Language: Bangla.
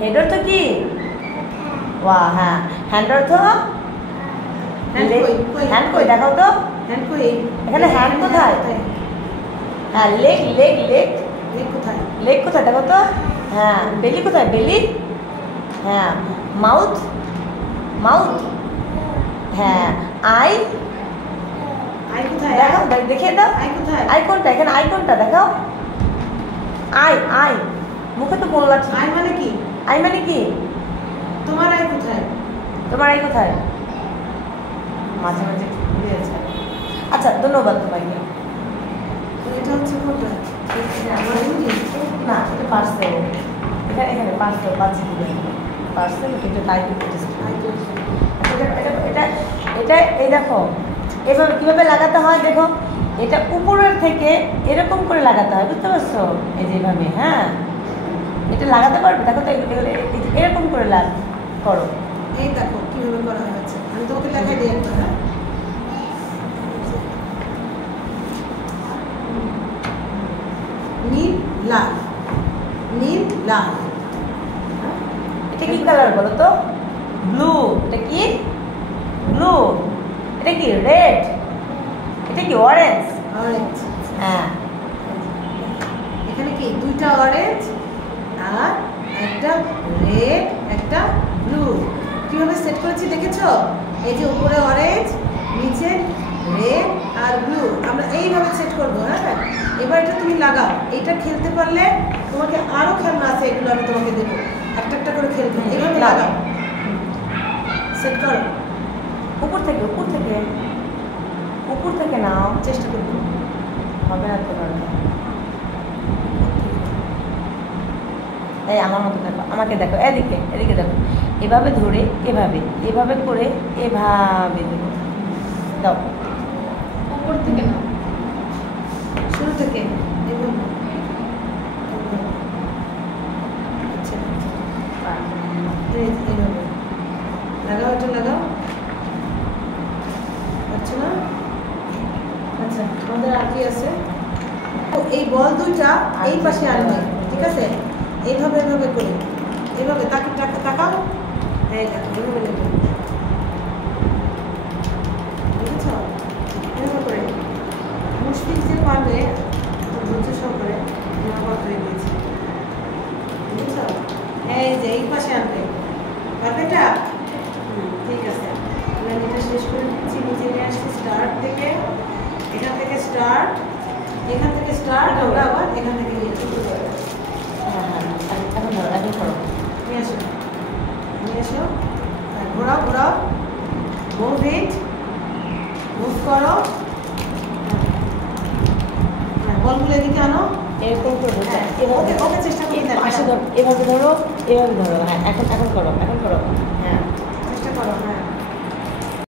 হেড অর্থ কি? ওয়া, হ্যাঁ। হ্যান্ড অর্থ? হ্যান্ড কই দেখাও তো। হ্যান্ড কই? এখানে হ্যান্ড কোথায়? হ্যাঁ, লেগ লেগ লেগ লেগ কোথায়? লেগ কোথায় দেখো তো। হ্যাঁ, বেলি কোথায়? বেলি। হ্যাঁ, মাউথ মাউথ। হ্যাঁ, আই আই কোথায়? দেখাও, দেখিয়ে দাও। আই কোথায়? আই কোনটা? এখানে আই কোনটা দেখাও। আই আই মুখে তো বললা। আই মানে কি? আই মানে কি? তোমার আই কোথায়? তোমার আই কোথায়? মাঝে মাঝে ভুলে যাচ্ছে। আচ্ছা, ধন্যবাদ তোমাকে। এটা হচ্ছে কোনটা? না, এটা পার্সেল। এখানে এখানে পার্সেল পাচ্ছি পার্সেল, কিন্তু তাই এটা এটা এই দেখো, এভাবে কীভাবে লাগাতে হয় দেখো। এটা উপরের থেকে এরকম করে লাগাতে হয়, বুঝতে পারছো? এই যেভাবে, হ্যাঁ, এটা লাগাতে পারবে। দেখো তো, এরকম করে করো। এই দেখো কিভাবে করা হয়েছে, আমি তোমাকে দেখাই দিই একবার। হ্যাঁ, নীল লাল, নীল লাল। এটা কি কালার বলো তো? ব্লু। এটা কি? ব্লু। এটা কি? রেড। এটা কি? অরেঞ্জ। অরেঞ্জ। হ্যাঁ, এখানে কি দুইটা অরেঞ্জ আর একটা রেড, একটা ব্লু। কিভাবে সেট করেছি দেখেছো? এই যে উপরে অরেঞ্জ, নিচে রেড আর ব্লু, আমরা এইভাবে সেট করবো। হ্যাঁ, এবার এটা তুমি লাগাও। এটা খেলতে পারলে তোমাকে আরো খেলনা আছে, এগুলো আমি তোমাকে দেবো, একটা একটা করে খেলবে। এইভাবে লাগাও, সেট করো। উপর থেকে উপর থেকে উপর থেকে নাও। চেষ্টা করবো, হবে না তো। এই আমার মতো দেখো, আমাকে দেখো, এদিকে এদিকে দেখো। এভাবে ধরে এভাবে এভাবে করে এভাবে দেবো। দাও, উপর থেকে নাও, শুরু থেকে এইভাবে। আচ্ছা, এইভাবে লাগাও, এটা লাগাও। আচ্ছা না? আচ্ছা, আমাদের আর কি আছে? এই বল দুইটা এই পাশে আনবে, ঠিক আছে? এইভাবে এইভাবে করে, এইভাবে তাকাও। এই দেখো, এইভাবে নেবে, বুঝেছ? এইভাবে করে মুশকিল যে পারবে, ধৈর্য সহকারে আমার হয়ে গেছে, বুঝেছ? এই যে এই পাশে আনবে, পারবে এটা? ঠিক আছে, আমি এটা শেষ করে দিচ্ছি। নিচে নিয়ে আসছি স্টার্ট থেকে, এখান থেকে স্টার্ট, এখান থেকে স্টার্ট, আমরা আবার এখান থেকে নিয়ে শুরু করবো। হ্যাঁ হ্যাঁ, এখন ধরো, এখন করো। নিয়ে আসো, নিয়ে এসো, ঘোরাও ঘোরাও, মুভ ইট, মুভ করো। হ্যাঁ, বলগুলো এদিকে আনো, এরকম করবো। হ্যাঁ, ওকে ওকে চেষ্টা করি না, ধরো, এভাবে ধরো, এভাবে ধরো। হ্যাঁ, এখন এখন করো, এখন করো। হ্যাঁ, চেষ্টা করো। হ্যাঁ,